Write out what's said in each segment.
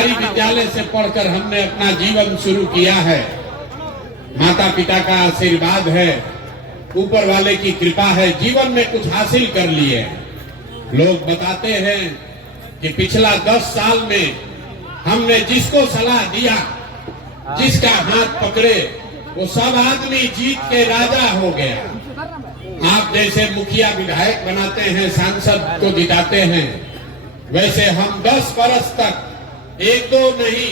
सरकारी विद्यालय से पढ़कर हमने अपना जीवन शुरू किया है। माता पिता का आशीर्वाद है, ऊपर वाले की कृपा है, जीवन में कुछ हासिल कर लिए। लोग बताते हैं कि पिछला 10 साल में हमने जिसको सलाह दिया, जिसका हाथ पकड़े, वो सब आदमी जीत के राजा हो गया। आप जैसे मुखिया विधायक बनाते हैं, सांसद को जिताते हैं, वैसे हम 10 बरस तक 1-2 नहीं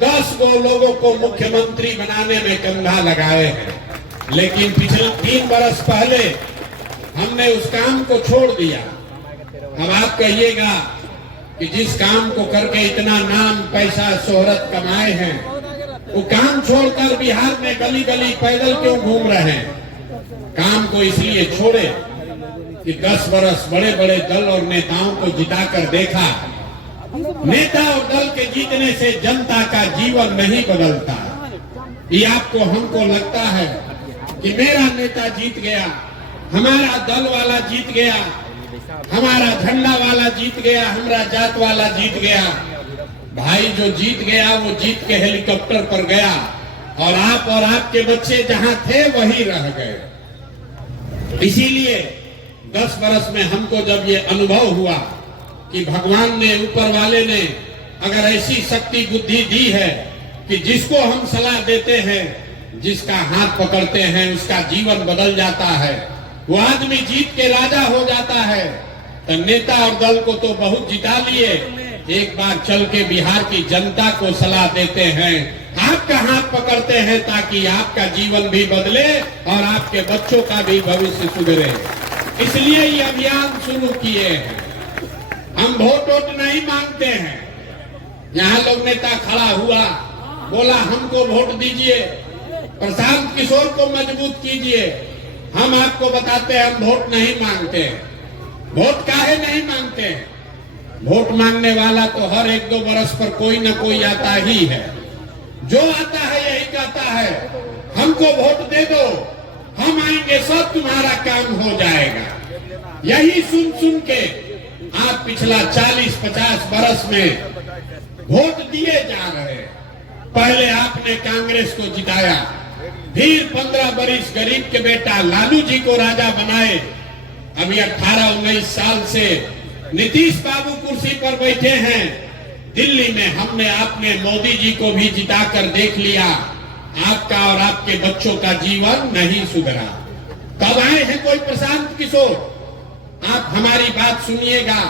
10 गो लोगों को मुख्यमंत्री बनाने में कंधा लगाए हैं। लेकिन पिछले 3 बरस पहले हमने उस काम को छोड़ दिया। अब आप कहिएगा कि जिस काम को करके इतना नाम, पैसा, शोहरत कमाए हैं, वो काम छोड़कर बिहार में गली गली पैदल क्यों घूम रहे हैं? काम को इसलिए छोड़े कि 10 बरस बड़े बड़े दल और नेताओं को जिताकर देखा। नेता और दल के जीतने से जनता का जीवन नहीं बदलता। ये आपको हमको लगता है कि मेरा नेता जीत गया, हमारा दल वाला जीत गया, हमारा झंडा वाला जीत गया, हमारा जात वाला जीत गया। भाई जो जीत गया वो जीत के हेलीकॉप्टर पर गया और आप और आपके बच्चे जहां थे वहीं रह गए। इसीलिए 10 बरस में हमको जब ये अनुभव हुआ कि भगवान ने, ऊपर वाले ने अगर ऐसी शक्ति बुद्धि दी है कि जिसको हम सलाह देते हैं, जिसका हाथ पकड़ते हैं, उसका जीवन बदल जाता है, वो आदमी जीत के राजा हो जाता है। तो नेता और दल को तो बहुत जिता लिए, एक बार चल के बिहार की जनता को सलाह देते हैं, आपका हाथ पकड़ते हैं ताकि आपका जीवन भी बदले और आपके बच्चों का भी भविष्य सुधरे। इसलिए ये अभियान शुरू किए हैं। हम वोट नहीं मांगते हैं। यहाँ लोग नेता खड़ा हुआ, बोला हमको वोट दीजिए, प्रशांत किशोर को मजबूत कीजिए। हम आपको बताते हैं हम वोट नहीं मांगते। वोट काहे नहीं मांगते? वोट मांगने वाला तो हर 1-2 बरस पर कोई न कोई आता ही है। जो आता है यही कहता है हमको वोट दे दो, हम आएंगे, सब तुम्हारा काम हो जाएगा। यही सुन सुन के आप पिछला 40-50 बरस में वोट दिए जा रहे। पहले आपने कांग्रेस को जिताया, फिर 15 बरिस गरीब के बेटा लालू जी को राजा बनाए। अभी 18-19 साल से नीतीश बाबू कुर्सी पर बैठे हैं। दिल्ली में हमने आपने मोदी जी को भी जिताकर देख लिया, आपका और आपके बच्चों का जीवन नहीं सुधरा। कब आए हैं कोई प्रशांत किशोर? आप हमारी बात सुनिएगा,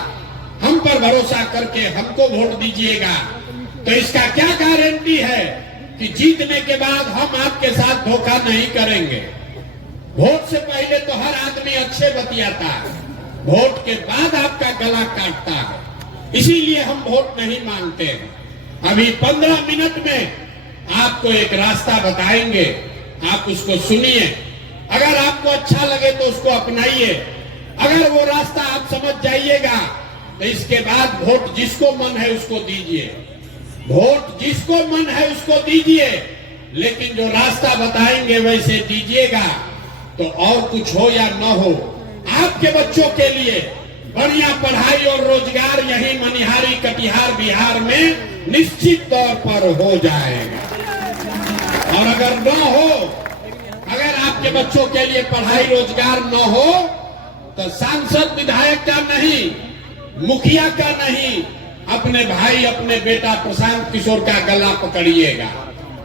हम पर भरोसा करके हमको वोट दीजिएगा। तो इसका क्या गारंटी है कि जीतने के बाद हम आपके साथ धोखा नहीं करेंगे? वोट से पहले तो हर आदमी अच्छे बतियाता है, वोट के बाद आपका गला काटता है। इसीलिए हम वोट नहीं मांगते हैं। अभी 15 मिनट में आपको एक रास्ता बताएंगे, आप उसको सुनिए। अगर आपको अच्छा लगे तो उसको अपनाइए। अगर वो रास्ता आप समझ जाइएगा तो इसके बाद वोट जिसको मन है उसको दीजिए। वोट जिसको मन है उसको दीजिए, लेकिन जो रास्ता बताएंगे वैसे दीजिएगा। तो और कुछ हो या न हो, आपके बच्चों के लिए बढ़िया पढ़ाई और रोजगार यही मनिहारी कटिहार बिहार में निश्चित तौर पर हो जाएगा। और अगर न हो, अगर आपके बच्चों के लिए पढ़ाई रोजगार न हो, तो सांसद विधायक का नहीं, मुखिया का नहीं, अपने भाई, अपने बेटा प्रशांत किशोर का गला पकड़िएगा।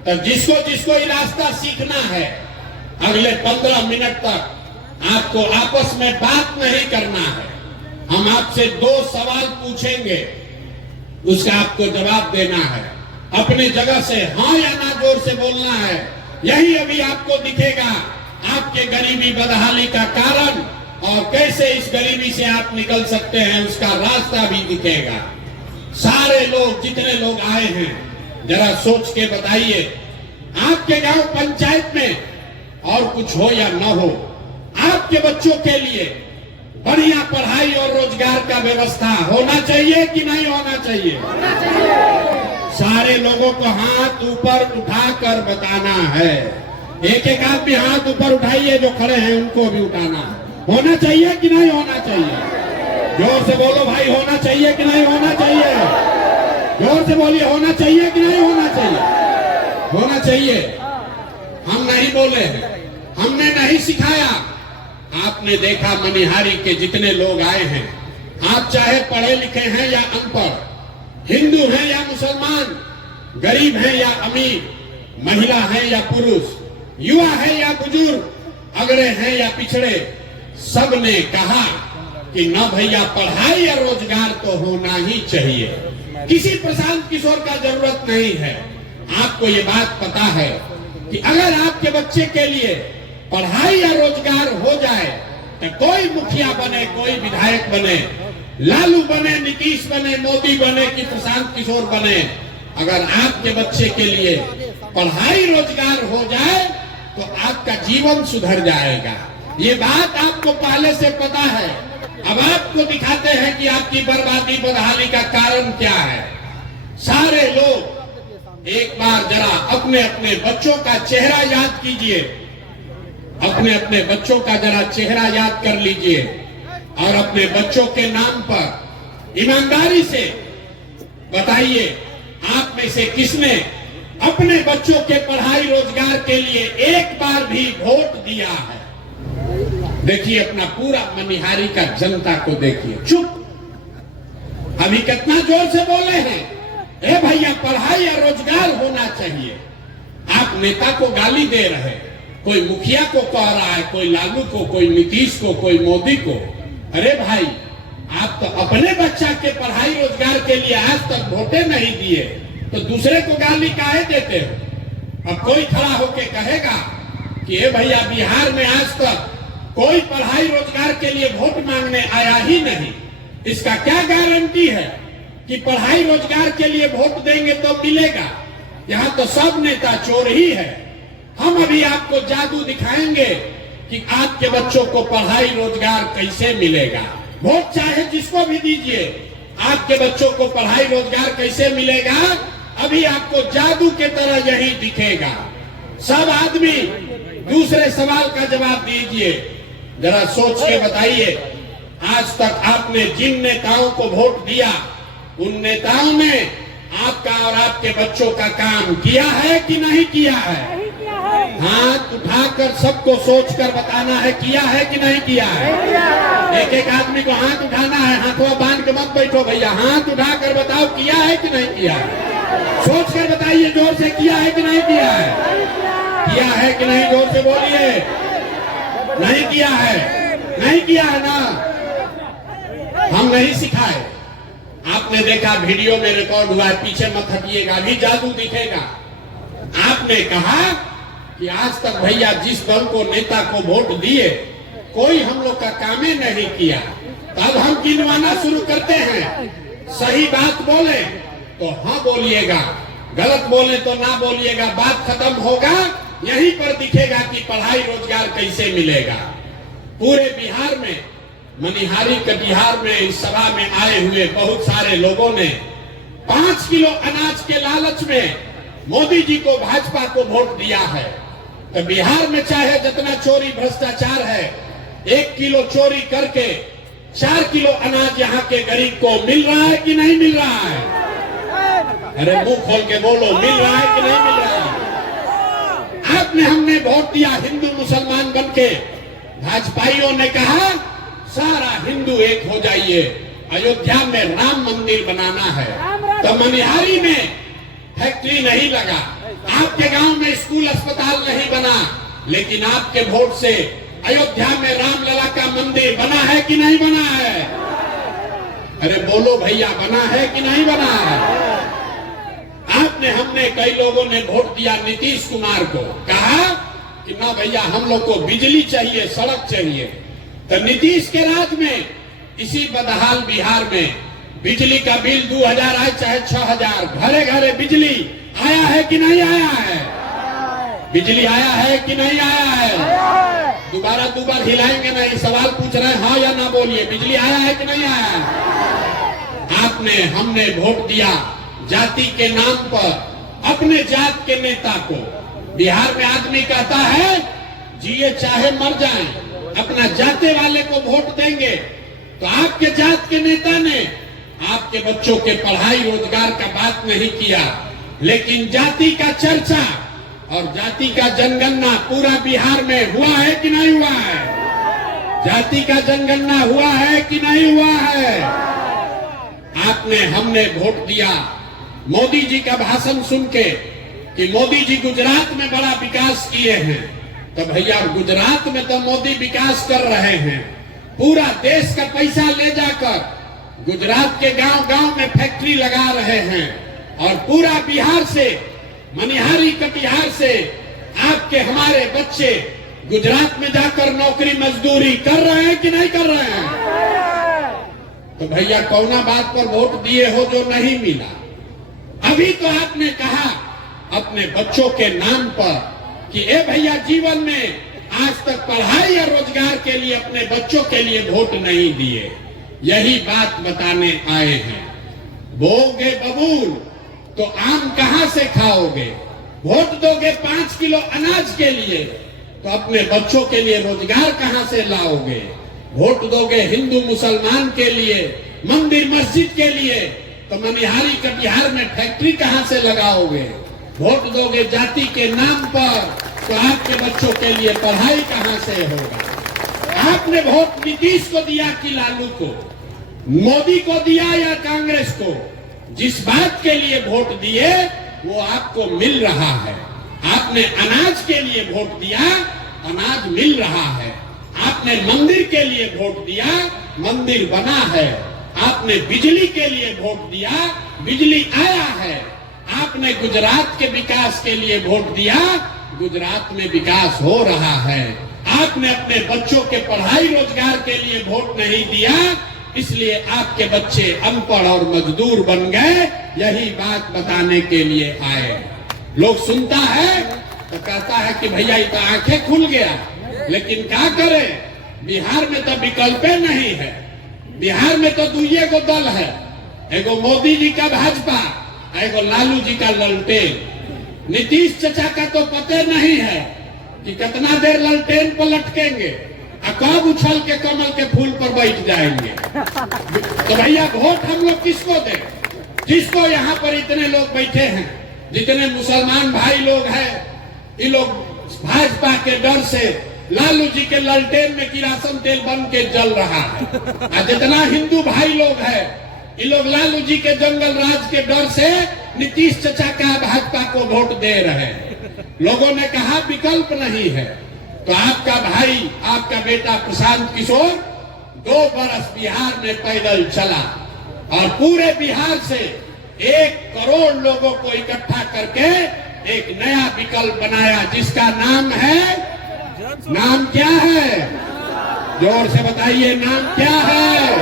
तो जिसको जिसको ये रास्ता सीखना है, अगले 15 मिनट तक आपको आपस में बात नहीं करना है। हम आपसे 2 सवाल पूछेंगे, उसका आपको जवाब देना है। अपनी जगह से हाँ या ना जोर से बोलना है। यही अभी आपको दिखेगा आपके गरीबी बदहाली का कारण, और कैसे इस गरीबी से आप निकल सकते हैं उसका रास्ता भी दिखेगा। सारे लोग, जितने लोग आए हैं, जरा सोच के बताइए, आपके गांव पंचायत में और कुछ हो या न हो, आपके बच्चों के लिए बढ़िया पढ़ाई और रोजगार का व्यवस्था होना चाहिए कि नहीं होना चाहिए? होना चाहिए। सारे लोगों को हाथ ऊपर उठाकर बताना है। एक एक आदमी हाथ ऊपर उठाइए, जो खड़े हैं उनको भी उठाना है। होना चाहिए कि नहीं होना चाहिए? जोर से बोलो भाई, होना चाहिए कि नहीं होना चाहिए? जोर से बोलिए, होना चाहिए कि नहीं होना चाहिए? होना चाहिए। हम नहीं बोले हैं, हमने नहीं सिखाया। आपने देखा मनिहारी के जितने लोग आए हैं, आप चाहे पढ़े लिखे हैं या अनपढ़, हिंदू हैं या मुसलमान, गरीब हैं या अमीर, महिला हैं या पुरुष, युवा है या बुजुर्ग, अगड़े हैं या पिछड़े, सब ने कहा कि न भैया पढ़ाई या रोजगार तो होना ही चाहिए। किसी प्रशांत किशोर का जरूरत नहीं है। आपको ये बात पता है कि अगर आपके बच्चे के लिए पढ़ाई या रोजगार हो जाए तो कोई मुखिया बने, कोई विधायक बने, लालू बने, नीतीश बने, मोदी बने कि प्रशांत किशोर बने, अगर आपके बच्चे के लिए पढ़ाई रोजगार हो जाए तो आपका जीवन सुधर जाएगा। ये बात आपको पहले से पता है। अब आपको दिखाते हैं कि आपकी बर्बादी बदहाली का कारण क्या है। सारे लोग एक बार जरा अपने अपने बच्चों का चेहरा याद कीजिए, अपने अपने बच्चों का जरा चेहरा याद कर लीजिए और अपने बच्चों के नाम पर ईमानदारी से बताइए, आप में से किसने अपने बच्चों के पढ़ाई रोजगार के लिए एक बार भी वोट दिया है? देखिए अपना पूरा मनिहारी का जनता को देखिए। चुप। अभी कितना जोर से बोले हैं, ए भैया पढ़ाई या रोजगार होना चाहिए। आप नेता को गाली दे रहे, कोई मुखिया को कह रहा है, कोई लालू को, कोई नीतीश को, कोई मोदी को। अरे भाई, आप तो अपने बच्चा के पढ़ाई रोजगार के लिए आज तक वोटे नहीं दिए, तो दूसरे को गाली काहे देते हो? अब कोई खड़ा होके कहेगा कि ए भैया बिहार में आज तक कोई पढ़ाई रोजगार के लिए वोट मांगने आया ही नहीं, इसका क्या गारंटी है कि पढ़ाई रोजगार के लिए वोट देंगे तो मिलेगा? यहाँ तो सब नेता चोर ही है। हम अभी आपको जादू दिखाएंगे कि आपके बच्चों को पढ़ाई रोजगार कैसे मिलेगा। वोट चाहे जिसको भी दीजिए, आपके बच्चों को पढ़ाई रोजगार कैसे मिलेगा, अभी आपको जादू के तरह यही दिखेगा। सब आदमी दूसरे सवाल का जवाब दीजिए, जरा सोच के बताइए, आज तक आपने जिन नेताओं को वोट दिया, उन नेताओं ने आपका और आपके बच्चों का काम किया है कि नहीं किया है? हाथ उठाकर सबको सोचकर बताना है, किया है कि नहीं किया है? एक एक आदमी को हाथ उठाना है, हाथों बांध के मत बैठो भैया, हाथ उठाकर बताओ किया है कि नहीं किया है? सोच कर बताइए जोर से, किया है कि नहीं किया है? किया है कि नहीं? जोर से बोलिए। नहीं किया है? नहीं किया है ना? हम नहीं सिखाए। आपने देखा वीडियो में रिकॉर्ड हुआ है, पीछे मत हटिएगा, अभी जादू दिखेगा। आपने कहा कि आज तक भैया जिस दल को नेता को वोट दिए, कोई हम लोग का काम ही नहीं किया। तब हम गिनवाना शुरू करते हैं। सही बात बोले तो हाँ बोलिएगा, गलत बोले तो ना बोलिएगा। बात खत्म होगा, यहीं पर दिखेगा कि पढ़ाई रोजगार कैसे मिलेगा। पूरे बिहार में, मनिहारी के बिहार में इस सभा में आए हुए बहुत सारे लोगों ने 5 किलो अनाज के लालच में मोदी जी को, भाजपा को वोट दिया है। तो बिहार में चाहे जितना चोरी भ्रष्टाचार है, 1 किलो चोरी करके 4 किलो अनाज यहाँ के गरीब को मिल रहा है कि नहीं मिल रहा है? अरे मुंह खोल के बोलो, मिल रहा है कि नहीं मिल रहा है? आपने, हमने वोट दिया हिंदू मुसलमान बनके, भाजपाइयों ने कहा सारा हिंदू एक हो जाइए, अयोध्या में राम मंदिर बनाना है। तो मनिहारी में फैक्ट्री नहीं लगा, आपके गांव में स्कूल अस्पताल नहीं बना, लेकिन आपके वोट से अयोध्या में रामलला का मंदिर बना है कि नहीं बना है? अरे बोलो भैया, बना है कि नहीं बना है? आपने, हमने, कई लोगों ने वोट दिया नीतीश कुमार को, कहा कि ना भैया हम लोग को बिजली चाहिए, सड़क चाहिए। तो नीतीश के राज में इसी बदहाल बिहार में बिजली का बिल 2000 आए चाहे 6000, घरे घरे बिजली आया है कि नहीं आया है? बिजली आया है कि नहीं आया है? दोबारा 2 बार हिलाएंगे नहीं, सवाल पूछ रहे हैं, हाँ या ना बोलिए, बिजली आया है कि नहीं आया है? आपने, हमने वोट दिया जाति के नाम पर अपने जात के नेता को। बिहार में आदमी कहता है जिए चाहे मर जाएं, अपना जाते वाले को वोट देंगे। तो आपके जात के नेता ने आपके बच्चों के पढ़ाई रोजगार का बात नहीं किया, लेकिन जाति का चर्चा और जाति का जनगणना पूरा बिहार में हुआ है कि नहीं हुआ है? जाति का जनगणना हुआ है कि नहीं हुआ है? आपने हमने वोट दिया मोदी जी का भाषण सुन के कि मोदी जी गुजरात में बड़ा विकास किए हैं, तो भैया गुजरात में तो मोदी विकास कर रहे हैं, पूरा देश का पैसा ले जाकर गुजरात के गांव-गांव में फैक्ट्री लगा रहे हैं और पूरा बिहार से मनिहारी कटिहार से आपके हमारे बच्चे गुजरात में जाकर नौकरी मजदूरी कर रहे हैं कि नहीं कर रहे हैं? तो भैया कौना बात पर वोट दिए हो जो नहीं मिला? अभी तो आपने कहा अपने बच्चों के नाम पर कि ए भैया जीवन में आज तक पढ़ाई या रोजगार के लिए अपने बच्चों के लिए वोट नहीं दिए। यही बात बताने आए हैं। बोगे बबूल तो आम कहां से खाओगे? वोट दोगे 5 किलो अनाज के लिए तो अपने बच्चों के लिए रोजगार कहां से लाओगे? वोट दोगे हिंदू मुसलमान के लिए, मंदिर मस्जिद के लिए तो मनिहारी कटिहार में फैक्ट्री कहां से लगाओगे? वोट दोगे जाति के नाम पर तो आपके बच्चों के लिए पढ़ाई कहां से होगा? आपने वोट नीतीश को दिया कि लालू को, मोदी को दिया या कांग्रेस को? जिस बात के लिए वोट दिए वो आपको मिल रहा है। आपने अनाज के लिए वोट दिया, अनाज मिल रहा है। आपने मंदिर के लिए वोट दिया, मंदिर बना है। आपने बिजली के लिए वोट दिया, बिजली आया है। आपने गुजरात के विकास के लिए वोट दिया, गुजरात में विकास हो रहा है। आपने अपने बच्चों के पढ़ाई रोजगार के लिए वोट नहीं दिया, इसलिए आपके बच्चे अनपढ़ और मजदूर बन गए। यही बात बताने के लिए आए। लोग सुनता है तो कहता है कि भैया ये तो आंखें खुल गया, लेकिन क्या करे? बिहार में तो विकल्प नहीं है। बिहार में तो दुइये को दल है, एगो मोदी जी का भाजपा, एगो लालू जी का ललटेन। नीतीश चचा का तो पते नहीं है कि कितना देर ललटेन पर लटकेंगे और कब उछल के कमल के फूल पर बैठ जाएंगे। तो भैया वोट हम लोग किसको दें? जिसको यहाँ पर इतने लोग बैठे हैं, जितने मुसलमान भाई लोग हैं, ये लोग भाजपा के डर से लालू जी के ललटेन में किरासन तेल बन के जल रहा है। और जितना हिंदू भाई लोग हैं, ये लोग लालू जी के जंगल राज के डर से नीतीश चचा का भाजपा को वोट दे रहे हैं। लोगों ने कहा विकल्प नहीं है, तो आपका भाई, आपका बेटा प्रशांत किशोर 2 बरस बिहार में पैदल चला और पूरे बिहार से 1 करोड़ लोगों को इकट्ठा करके एक नया विकल्प बनाया, जिसका नाम है, नाम क्या है? जोर से बताइए, नाम क्या है?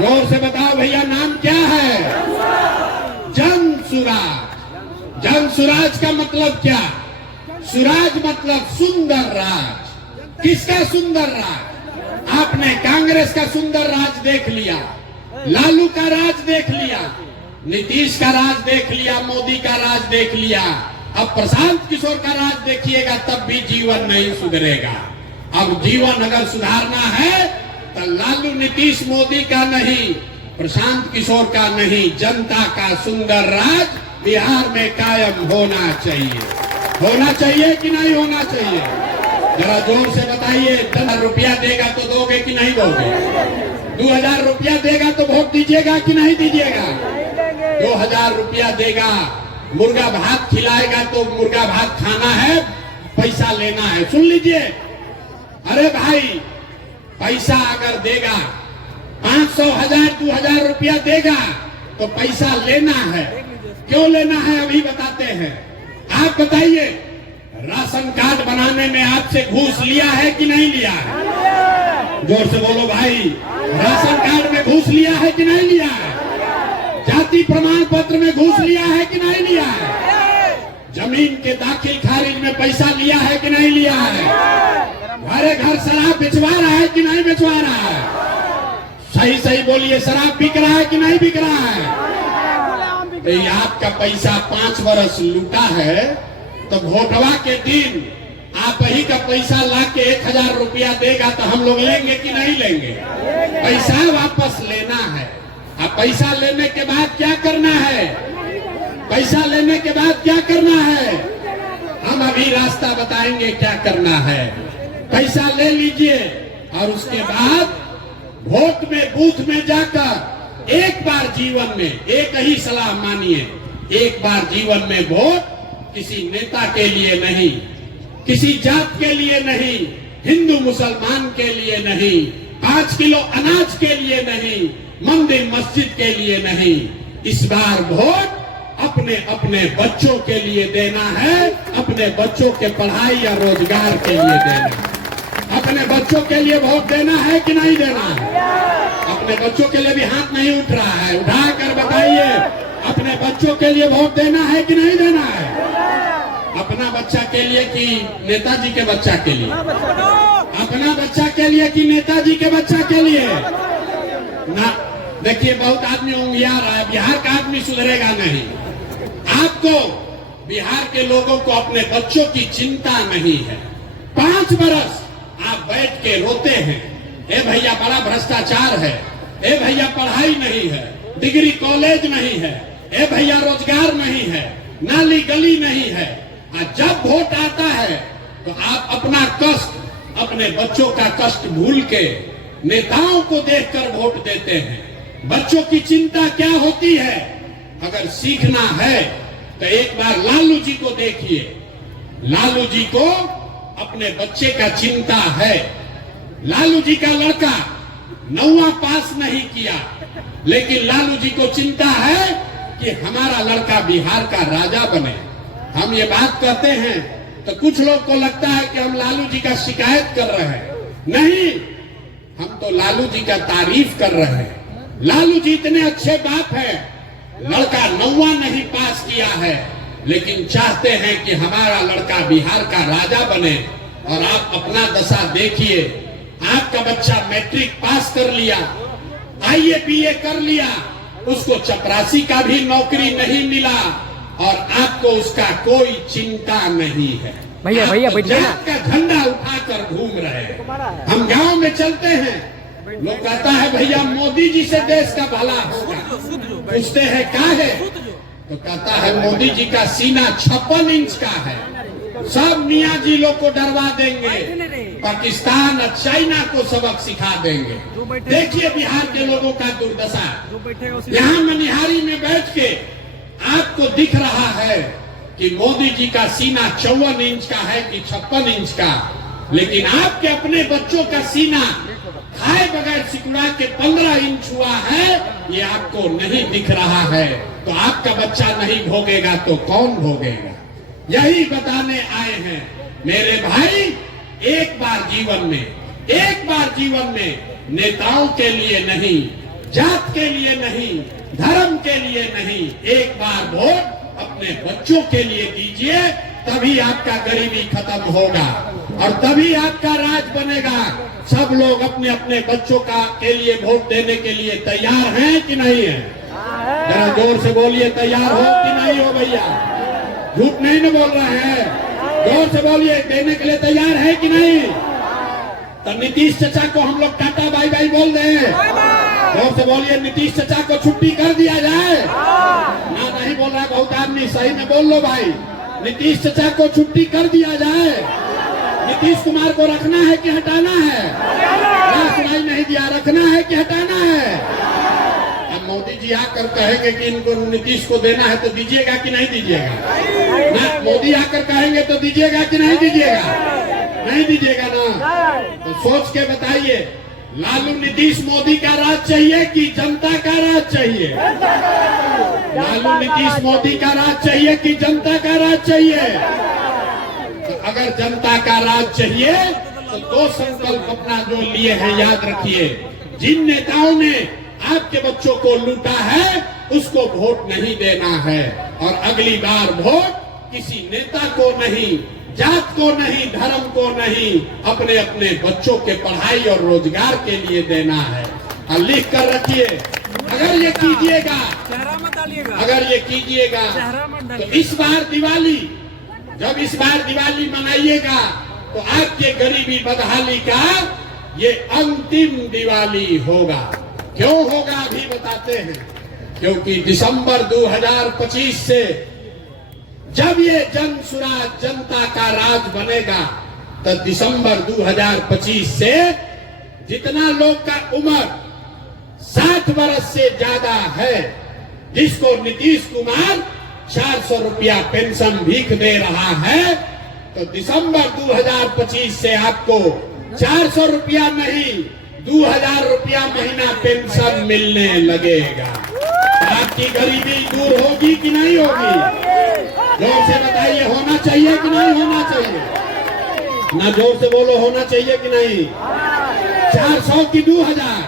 जोर से बताओ भैया, नाम क्या है? जन सुराज। जन सुराज का मतलब क्या? सुराज मतलब सुंदर राज। किसका सुंदर राज? आपने कांग्रेस का सुंदर राज देख लिया, लालू का राज देख लिया, नीतीश का राज देख लिया, मोदी का राज देख लिया। अब प्रशांत किशोर का राज देखिएगा, तब भी जीवन नहीं सुधरेगा। अब जीवन अगर सुधारना है तो लालू नीतीश मोदी का नहीं, प्रशांत किशोर का नहीं, जनता का सुंदर राज बिहार में कायम होना चाहिए। होना चाहिए कि नहीं होना चाहिए? जरा जोर से बताइए। 10,000 रुपया देगा तो दोगे कि नहीं दोगे? 2,000 रुपया देगा तो वोट दीजिएगा कि नहीं दीजिएगा? 2,000 रुपया देगा, मुर्गा भात खिलाएगा तो मुर्गा भात खाना है, पैसा लेना है। सुन लीजिए, अरे भाई पैसा अगर देगा 500, 1000, 2000 रुपया देगा तो पैसा लेना है। क्यों लेना है अभी बताते हैं। आप बताइए, राशन कार्ड बनाने में आपसे घूस लिया है कि नहीं लिया है? जोर से बोलो भाई, राशन कार्ड में घूस लिया है कि नहीं लिया है? जाति प्रमाण पत्र में घूस लिया है कि नहीं लिया है? जमीन के दाखिल खारिज में पैसा लिया है कि नहीं लिया है? घरे घर शराब बेचवा रहा है कि नहीं बेचवा रहा है? सही सही बोलिए, शराब बिक रहा है कि नहीं बिक रहा है? तो ये आपका पैसा 5 बरस लूटा है, तो वोटवा के दिन आप ही का पैसा ला के 1000 रुपया देगा तो हम लोग लेंगे कि नहीं लेंगे? पैसा वापस लेना है। अब पैसा लेने के बाद क्या करना है? पैसा लेने के बाद क्या करना है? हम अभी रास्ता बताएंगे क्या करना है। पैसा ले लीजिए और उसके बाद वोट में, बूथ में जाकर एक बार जीवन में, एक ही सलाह मानिए, एक बार जीवन में वोट किसी नेता के लिए नहीं, किसी जात के लिए नहीं, हिंदू मुसलमान के लिए नहीं, 5 किलो अनाज के लिए नहीं, मंदिर मस्जिद के लिए नहीं, इस बार वोट अपने अपने बच्चों के लिए देना है, अपने बच्चों के पढ़ाई या रोजगार के लिए देना है। अपने बच्चों के लिए वोट देना है कि नहीं देना है? अपने बच्चों के लिए भी हाथ नहीं उठ रहा है, उठा कर बताइए, अपने बच्चों के लिए वोट देना है कि नहीं देना है? अपना बच्चा के लिए कि नेताजी के बच्चा के लिए? अपना बच्चा के लिए कि नेताजी के बच्चा के लिए? ना, देखिए बहुत आदमी उंगिया रहा है, बिहार का आदमी सुधरेगा नहीं। आपको, बिहार के लोगों को अपने बच्चों की चिंता नहीं है। 5 बरस आप बैठ के रोते हैं, ए भैया बड़ा भ्रष्टाचार है, ए भैया पढ़ाई नहीं है, डिग्री कॉलेज नहीं है, ए भैया रोजगार नहीं है, नाली गली नहीं है। और जब वोट आता है तो आप अपना कष्ट, अपने बच्चों का कष्ट भूल के नेताओं को देखकर वोट देते हैं। बच्चों की चिंता क्या होती है? अगर सीखना है तो एक बार लालू जी को देखिए। लालू जी को अपने बच्चे का चिंता है। लालू जी का लड़का 9वां पास नहीं किया, लेकिन लालू जी को चिंता है कि हमारा लड़का बिहार का राजा बने। हम ये बात कहते हैं तो कुछ लोग को लगता है कि हम लालू जी का शिकायत कर रहे हैं। नहीं, हम तो लालू जी का तारीफ कर रहे हैं। लालू जी इतने अच्छे बाप हैं, लड़का 9वां नहीं पास किया है, लेकिन चाहते हैं कि हमारा लड़का बिहार का राजा बने। और आप अपना दशा देखिए, आपका बच्चा मैट्रिक पास कर लिया, आईए बीए कर लिया, उसको चपरासी का भी नौकरी नहीं मिला और आपको उसका कोई चिंता नहीं है। भैया भैया जात का झंडा उठाकर घूम रहे हैं। हम गांव में चलते हैं, लोग कहता है भैया मोदी जी से देश का भला होगा। पूछते हैं क्या है, तो कहता है मोदी जी का सीना 56 इंच का है, सब मियाँ जी लोग को डरवा देंगे, पाकिस्तान और चाइना को सबक सिखा देंगे। देखिए बिहार के लोगों का दुर्दशा। यहाँ मनिहारी में बैठ के आपको दिख रहा है कि मोदी जी का सीना 54 इंच का है कि 56 इंच का, लेकिन आपके अपने बच्चों का सीना खाए बगैर सिकुड़ा के 15 इंच हुआ है, ये आपको नहीं दिख रहा है। तो आपका बच्चा नहीं भोगेगा तो कौन भोगेगा? यही बताने आए हैं मेरे भाई। एक बार जीवन में, एक बार जीवन में नेताओं के लिए नहीं, जात के लिए नहीं, धर्म के लिए नहीं, एक बार वोट अपने बच्चों के लिए दीजिए, तभी आपका गरीबी खत्म होगा और तभी आपका राज बनेगा। सब लोग अपने अपने बच्चों का के लिए वोट देने के लिए तैयार हैं कि नहीं है? जरा जोर से बोलिए, तैयार हो कि नहीं हो भैया? झूठ नहीं न बोल रहे हैं, जोर से बोलिए, देने के लिए तैयार है कि नहीं? तो नीतीश चाचा को हम लोग टाटा बाय बाय बोल दें। जोर से बोलिए, नीतीश चाचा को छुट्टी कर दिया जाए ना? नहीं बोल रहा बहुत आदमी, सही में बोल लो भाई, नीतीश चाचा को छुट्टी कर दिया जाए। नीतीश कुमार को रखना है कि हटाना है? सुनाई नहीं दिया, रखना है कि हटाना है? अब मोदी जी आकर कहेंगे कि इनको नीतीश को देना है तो दीजिएगा कि नहीं दीजिएगा? ना, मोदी आकर कहेंगे तो दीजिएगा कि नहीं दीजिएगा? नहीं दीजिएगा ना? तो सोच के बताइए, लालू नीतीश मोदी का राज चाहिए कि जनता का राज चाहिए? लालू नीतीश मोदी का राज चाहिए कि जनता का राज चाहिए? तो अगर जनता का राज चाहिए तो 2 संकल्प अपना जो लिए हैं याद रखिए। जिन नेताओं ने आपके बच्चों को लूटा है उसको वोट नहीं देना है, और अगली बार वोट किसी नेता को नहीं, जात को नहीं, धर्म को नहीं, अपने अपने बच्चों के पढ़ाई और रोजगार के लिए देना है। और लिख कर रखिए, अगर ये कीजिएगा, अगर ये कीजिएगा तो इस बार दिवाली, जब इस बार दिवाली मनाइएगा तो आपके गरीबी बदहाली का ये अंतिम दिवाली होगा। क्यों होगा अभी बताते हैं। क्योंकि दिसंबर 2025 से जब ये जन स्वराज जनता का राज बनेगा, तो दिसंबर 2025 से जितना लोग का उम्र 60 वर्ष से ज्यादा है, जिसको नीतीश कुमार 400 रुपया पेंशन भीख दे रहा है, तो दिसंबर 2025 से आपको 400 रुपया नहीं 2000 रुपया महीना पेंशन मिलने लगेगा। आपकी गरीबी दूर होगी कि नहीं होगी? जोर से बताइए, होना चाहिए कि नहीं होना चाहिए? ना जोर से बोलो, होना चाहिए कि नहीं? 400 की 2000,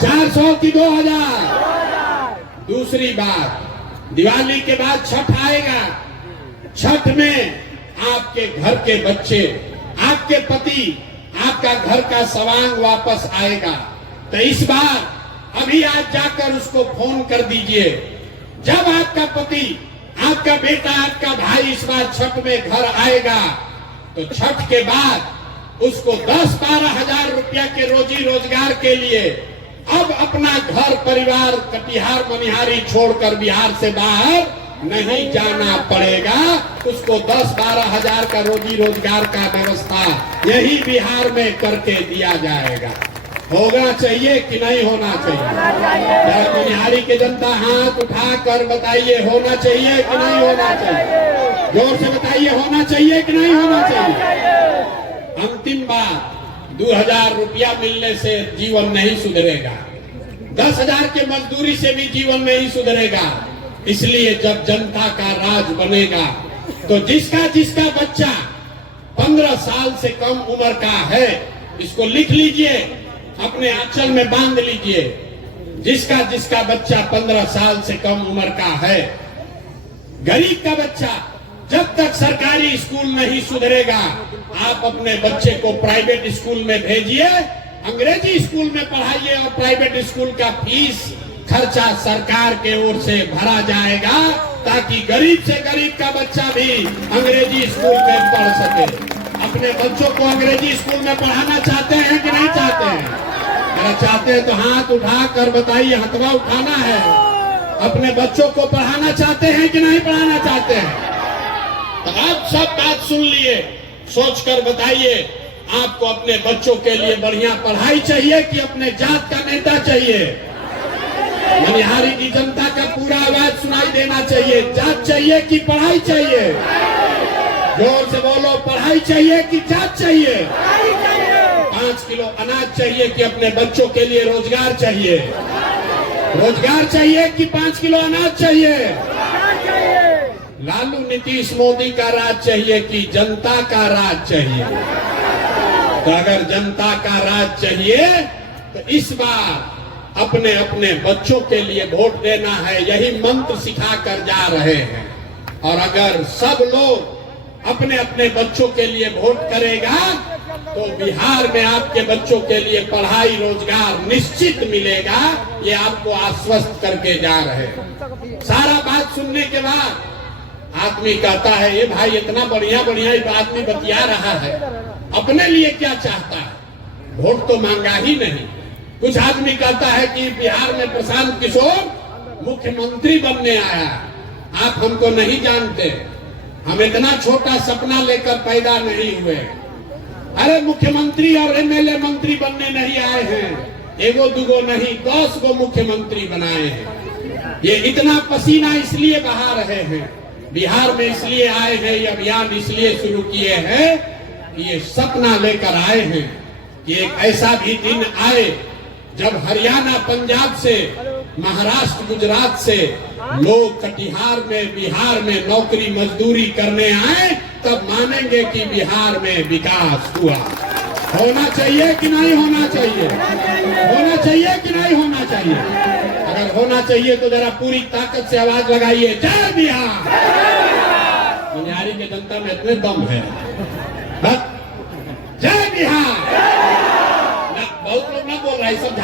400 की 2000। दूसरी बात, दिवाली के बाद छठ आएगा। छठ में आपके घर के बच्चे, आपके पति, आपका घर का सवांग वापस आएगा। तो इस बार अभी आज जाकर उसको फोन कर दीजिए। जब आपका पति, आपका बेटा, आपका भाई इस बार छठ में घर आएगा, तो छठ के बाद उसको 10-12 हजार रुपया के रोजी रोजगार के लिए अब अपना घर परिवार कटिहार मनिहारी छोड़कर बिहार से बाहर नहीं जाना पड़ेगा। उसको 10-12 हजार का रोजी रोजगार का व्यवस्था यही बिहार में करके दिया जाएगा। होना चाहिए कि नहीं होना चाहिए? मनिहारी के जनता हाथ उठाकर बताइए, होना चाहिए कि नहीं होना चाहिए? जोर से बताइए, होना चाहिए कि नहीं होना चाहिए? अंतिम बात, 2000 रुपया मिलने से जीवन नहीं सुधरेगा, 10,000 के मजदूरी से भी जीवन नहीं सुधरेगा। इसलिए जब जनता का राज बनेगा, तो जिसका जिसका बच्चा 15 साल से कम उम्र का है, इसको लिख लीजिए, अपने आंचल में बांध लीजिए। जिसका जिसका बच्चा 15 साल से कम उम्र का है, गरीब का बच्चा, जब तक सरकारी स्कूल नहीं सुधरेगा, आप अपने बच्चे को प्राइवेट स्कूल में भेजिए, अंग्रेजी स्कूल में पढ़ाइए, और प्राइवेट स्कूल का फीस खर्चा सरकार के ओर से भरा जाएगा, ताकि गरीब से गरीब का बच्चा भी अंग्रेजी स्कूल में पढ़ सके। अपने बच्चों को अंग्रेजी स्कूल में पढ़ाना चाहते हैं कि नहीं चाहते हैं? अगर चाहते हैं तो हाथ उठा कर बताइए, हथवा उठाना है। अपने बच्चों को पढ़ाना चाहते हैं कि नहीं पढ़ाना चाहते हैं? तो आप सब बात सुन लिए, सोचकर बताइए, आपको अपने बच्चों के लिए बढ़िया पढ़ाई चाहिए कि अपने जात का नेता चाहिए? मनिहारी की जनता का पूरा आवाज सुनाई देना चाहिए। जात चाहिए कि पढ़ाई चाहिए? जोर से बोलो, पढ़ाई चाहिए कि जात चाहिए? 5 किलो अनाज चाहिए कि अपने बच्चों के लिए रोजगार चाहिए? रोजगार चाहिए कि 5 किलो अनाज चाहिए? लालू नीतीश मोदी का राज चाहिए कि जनता का राज चाहिए? तो अगर जनता का राज चाहिए, तो इस बार अपने अपने बच्चों के लिए वोट देना है, यही मंत्र सिखा कर जा रहे हैं। और अगर सब लोग अपने अपने बच्चों के लिए वोट करेगा, तो बिहार में आपके बच्चों के लिए पढ़ाई रोजगार निश्चित मिलेगा। ये आपको आश्वस्त करके जा रहे हैं। सारा बात सुनने के बाद आदमी कहता है, ये भाई इतना बढ़िया बढ़िया आदमी बतिया रहा है, अपने लिए क्या चाहता है? वोट तो मांगा ही नहीं। कुछ आदमी कहता है कि बिहार में प्रशांत किशोर मुख्यमंत्री बनने आया, आप हमको नहीं जानते, हम इतना छोटा सपना लेकर पैदा नहीं हुए। अरे मुख्यमंत्री और एमएलए मंत्री बनने नहीं आए हैं, एगो दुगो नहीं 10 गो मुख्यमंत्री बनाए हैं। ये इतना पसीना इसलिए बहा रहे हैं, बिहार में इसलिए आए हैं, ये अभियान इसलिए शुरू किए हैं कि ये सपना लेकर आए हैं कि एक ऐसा भी दिन आए जब हरियाणा, पंजाब से, महाराष्ट्र, गुजरात से लोग कटिहार में, बिहार में नौकरी मजदूरी करने आए, तब मानेंगे कि बिहार में विकास हुआ। होना चाहिए कि नहीं होना चाहिए? होना चाहिए कि नहीं होना चाहिए? अगर होना चाहिए तो जरा पूरी ताकत से आवाज लगाइए, जय बिहार। मनिहारी की जनता में इतने दम है, जय बिहार। बहुत लोग ना बोल रहा है, सब